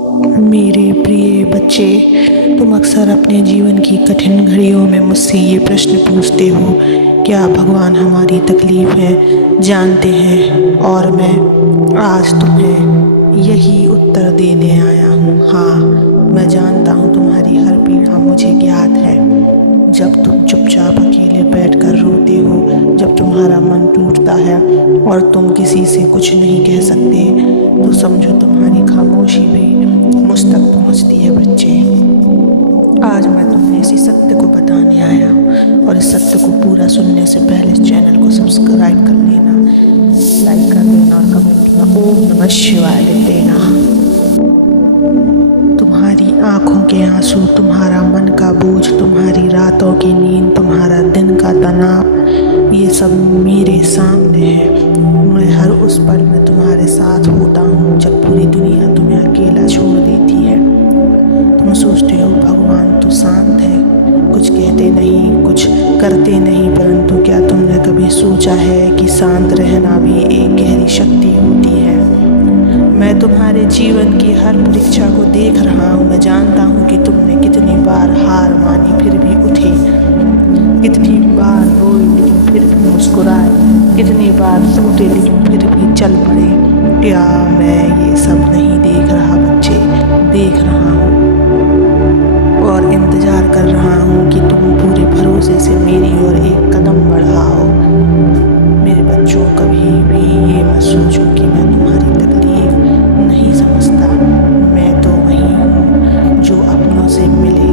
मेरे प्रिय बच्चे, तुम अक्सर अपने जीवन की कठिन घड़ियों में मुझसे ये प्रश्न पूछते हो, क्या भगवान हमारी तकलीफ़ें जानते हैं? और मैं आज तुम्हें यही उत्तर देने आया हूँ। हाँ, मैं जानता हूँ तुम्हारी हर पीड़ा मुझे ज्ञात है। जब तुम चुपचाप अकेले बैठकर रोते हो, जब तुम्हारा मन टूटता है और तुम किसी से कुछ नहीं कह सकते, तो समझो तुम्हारी खामोशी भी मुझ तक पहुँचती है। बच्चे, आज मैं तुम्हें इसी सत्य को बताने आया हूँ, और इस सत्य को पूरा सुनने से पहले इस चैनल को सब्सक्राइब कर लेना, लाइक कर देना और कमेंट में ओम नमः शिवाय लिख देना। तुम्हारी आँखों के आंसू, तुम्हारा मन का बोझ, तुम्हारी रातों की नींद, तुम्हारा दिन का तनाव, ये सब मेरे सामने है। मैं हर उस पल में तुम्हारे साथ होता हूँ जब पूरी दुनिया तुम्हें अकेला छोड़ देती है। तुम सोचते हो भगवान तो शांत है, कुछ कहते नहीं, कुछ करते नहीं, परंतु क्या तुमने कभी सोचा है कि शांत रहना भी एक गहरी शक्ति होती है? मैं तुम्हारे जीवन की हर परीक्षा को देख रहा हूँ। मैं जानता हूँ कि तुमने कितनी बार हार मानी फिर भी उठे, कितनी बार रोए लेकिन फिर भी मुस्कुराए, कितनी बार टूटे लेकिन फिर भी चल पड़े। क्या मैं ये सब नहीं देख रहा? बच्चे, देख रहा हूँ और इंतज़ार कर रहा हूँ कि तुम पूरे भरोसे से मेरी ओर एक कदम बढ़ाओ। मेरे बच्चों, कभी भी ये मत सोचो कि मैं तुम्हारी तकलीफ नहीं समझता। मैं तो वही हूँ जो अपनों से मिले,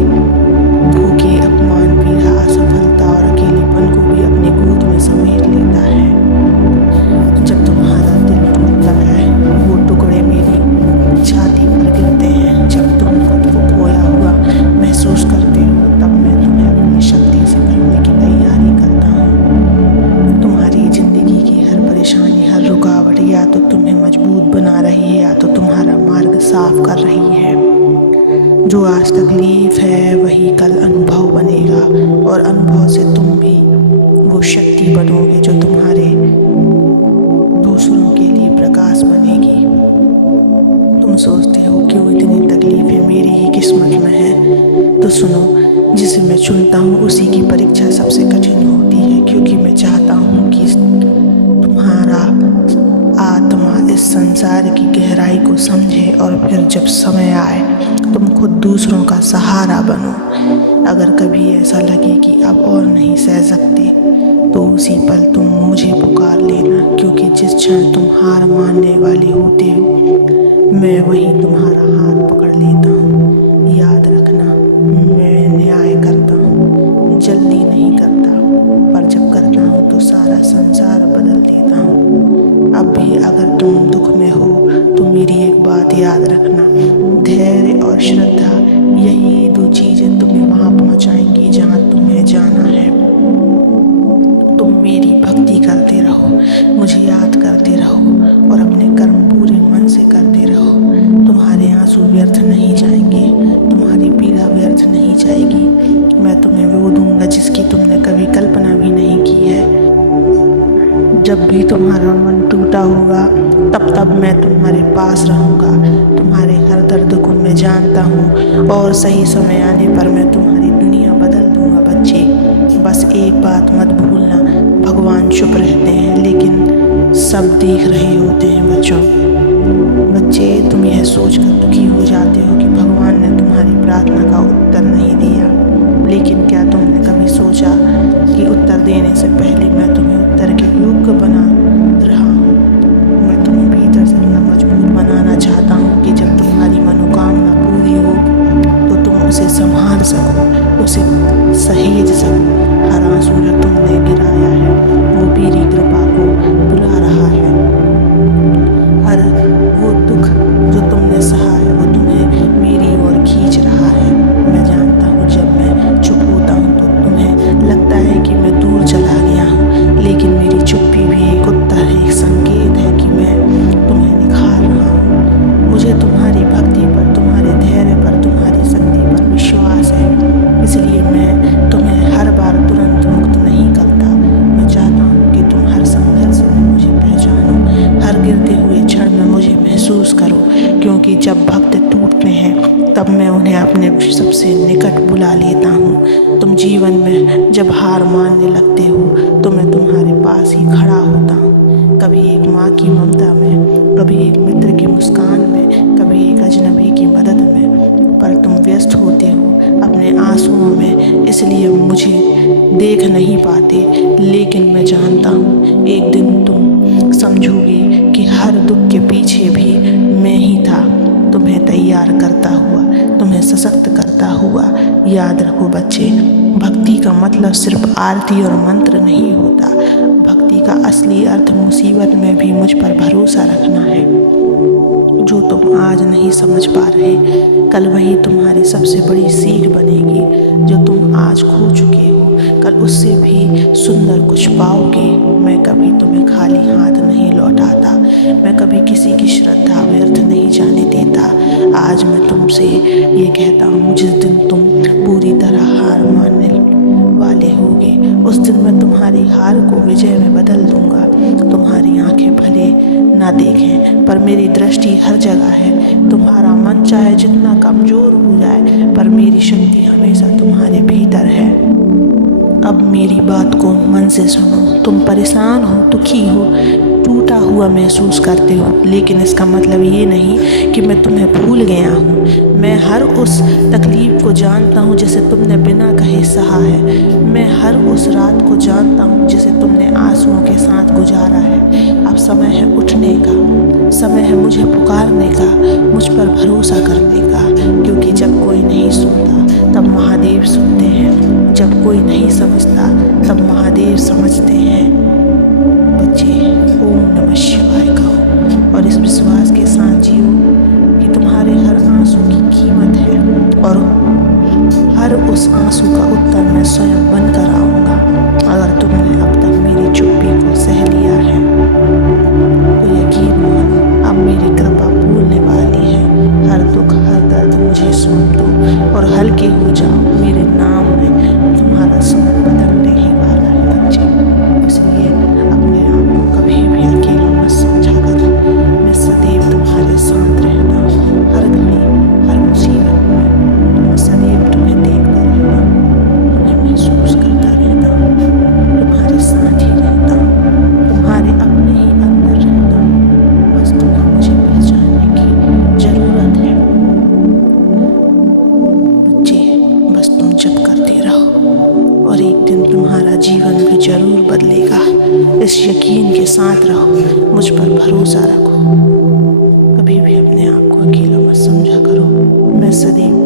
धोखे, अपमान, पीड़ा, असफलता और अकेलेपन को भी अपनी गोद में समेट लेता है। जब तुम्हारा दिल टूटता है, वो टुकड़े मेरी छाती पर गिरते हैं, जब तुम खुद को खोया हुआ महसूस करते हो, तब मैं तुम्हें अपनी शक्ति से भरने की तैयारी करता हूँ। तुम्हारी जिंदगी की हर परेशानी, हर रुकावट या तो तुम्हें मजबूत बना रही है या तो तुम्हारा मार्ग साफ कर रही है। जो आज तकलीफ है वही कल अनुभव बनेगा, और अनुभव से तुम भी वो शक्ति बनोगे जो तुम्हारे दूसरों के लिए प्रकाश बनेगी। तुम सोचते हो क्यों इतनी तकलीफें मेरी ही किस्मत में है? तो सुनो, जिसे मैं चुनता हूँ उसी की परीक्षा सबसे कठिन होती है, क्योंकि मैं चाहता हूँ कि तुम्हारा आत्मा इस संसार की गहराई को समझे और फिर जब समय आए तुम खुद दूसरों का सहारा बनो। अगर कभी ऐसा लगे कि अब और नहीं सह सकते, तो उसी पल तुम मुझे पुकार लेना, क्योंकि जिस क्षण तुम हार मानने वाले होते हो, मैं वही तुम्हारा हाथ पकड़ लेता हूँ। याद रखना, मैं न्याय करता हूँ, जल्दी नहीं करता, पर जब करता हूँ तो सारा संसार बदल देता हूँ। अब भी अगर तुम दुख में हो तो मेरी एक बात याद रखना, धैर्य और श्रद्धा, यही दो चीज़ें तुम्हें वहाँ पहुँचाएंगी जहाँ तुम्हें जाना है। तुम मेरी भक्ति करते रहो, मुझे याद करते रहो और अपने कर्म पूरे मन से करते रहो। तुम्हारे आंसू व्यर्थ नहीं जाएंगे, तुम्हारी पीड़ा व्यर्थ नहीं जाएगी। मैं तुम्हें वो दूंगा जिसकी तुमने कभी कल्पना भी नहीं की है। जब भी तुम्हारा मन टूटा होगा, तब तब मैं तुम्हारे पास रहूँगा। तुम्हारे हर दर्द को मैं जानता हूँ, और सही समय आने पर मैं तुम्हारी दुनिया बदल दूँगा। बच्चे, बस एक बात मत भूलना, भगवान चुप रहते हैं लेकिन सब देख रहे होते हैं। बच्चे, तुम यह सोचकर दुखी हो जाते हो कि भगवान ने तुम्हारी प्रार्थना का उत्तर नहीं दिया, लेकिन क्या तुमने कभी सोचा कि उत्तर देने से पहले मैं तुम्हें उत्तर के योग्य बना रहा हूँ? मैं तुम्हें भीतर से इतना मजबूत बनाना चाहता हूँ कि जब तुम्हारी मनोकामना पूरी हो तो तुम उसे संभाल सको, उसे सहेज सको। हर आंसू जो तुमने गिराया है वो मेरी कृपा को बुला रहा है। हर वो दुख जो तुमने सहा है वो तुम्हें मेरी ओर खींच रहा है। मैं जानता हूँ जब मैं चुप होता हूँ तो तुम्हें लगता है कि मैं दूर चला गया हूँ, लेकिन मेरी चुप्पी भी एक उत्तर है, एक संकेत है कि मैं तुम्हें निखार रहा हूँ। मुझे तुम्हारी भक्ति पर, तुम्हारे धैर्य पर, तुम्हारी शक्ति पर विश्वास है, इसलिए मैं तुम्हें हर बार तुरंत मुक्त नहीं करता। मैं चाहता हूँ कि तुम हर समय टूटते हैं तब मैं उन्हें अपने सबसे निकट बुला लेता हूँ। तुम जीवन में जब हार मानने लगते हो तो मैं तुम्हारे पास ही खड़ा होता हूँ। कभी एक माँ की ममता में, कभी एक मित्र की मुस्कान में, कभी एक अजनबी की मदद में, पर तुम व्यस्त होते हो अपने आंसुओं में, इसलिए मुझे देख नहीं पाते। लेकिन मैं जानता हूँ एक दिन तुम समझोगे कि हर दुख के पीछे भी मैं ही था, तुम्हें तैयार करता हुआ, तुम्हें सशक्त करता हुआ। याद रखो बच्चे, भक्ति का मतलब सिर्फ आरती और मंत्र नहीं होता। भक्ति का असली अर्थ मुसीबत में भी मुझ पर भरोसा रखना है। जो तुम आज नहीं समझ पा रहे, कल वही तुम्हारी सबसे बड़ी सीख बनेगी। जो तुम आज खो चुके हो, कल उससे भी सुंदर कुछ पाओगे। मैं कभी तुम्हें खाली हाथ नहीं लौटाता, मैं कभी किसी की श्रद्धा व्यर्थ नहीं जाने देता। आज मैं तुमसे ये कहता हूँ, जिस दिन तुम पूरी तरह हार मानने वाले होगे, उस दिन मैं तुम्हारी हार को विजय में बदल दूंगा। तुम्हारी आंखें भले ना देखें पर मेरी दृष्टि हर जगह है। तुम्हारा मन चाहे जितना कमजोर हो जाए पर मेरी शक्ति हमेशा तुम्हारे भीतर है। अब मेरी बात को मन से सुनो। तुम परेशान हो, दुखी हो, टूटा हुआ महसूस करते हो, लेकिन इसका मतलब ये नहीं कि मैं तुम्हें भूल गया हूँ। मैं हर उस तकलीफ को जानता हूँ जिसे तुमने बिना कहे सहा है। मैं हर उस रात को जानता हूँ जिसे तुमने आंसुओं के साथ गुजारा है। अब समय है उठने का, समय है मुझे पुकारने का, मुझ पर भरोसा करने का। क्योंकि जब कोई नहीं सुनता तब महादेव सुनते हैं, जब कोई नहीं समझता तब महादेव समझते हैं। बच्चे, ओम नमः शिवाय कहो और इस विश्वास के साथ जियो कि तुम्हारे हर आंसू की कीमत है और हर उस आंसू का उत्तर मैं स्वयं बनकर आऊँगा। अगर तुमने अब तक मेरी चुप्पी को सह लिया है तो यकीन मानो अब मेरी कृपा भूलने वाली है। हर दुख, हर दर्द मुझे सौंप दो और हल्के हो जाओ। मेरे नाम में तुम्हारा समय बदलने ही वाला है बच्चे। इसलिए अपने आप को कभी भी अकेला मत समझा करो। मैं सदैव तुम्हारे साथ रहता हूँ, हर घड़ी, हर मुसीबत में। मैं सदैव तुम्हें देखता रहता हूँ, तुम्हें महसूस करता रहता हूँ, तुम्हारे साथ ही रहता हूँ, तुम्हारे अपने ही अंदर रहता हूँ। बस तुम्हें मुझे पहचानने की जरूरत है बच्चे। बस तुम जप करते रहो और एक दिन तुम्हारा जीवन भी जरूर बदलेगा। इस यकीन के साथ रहो, मुझ पर भरोसा रखो। कभी भी अपने आप को अकेला मत समझा करो। मैं सदैव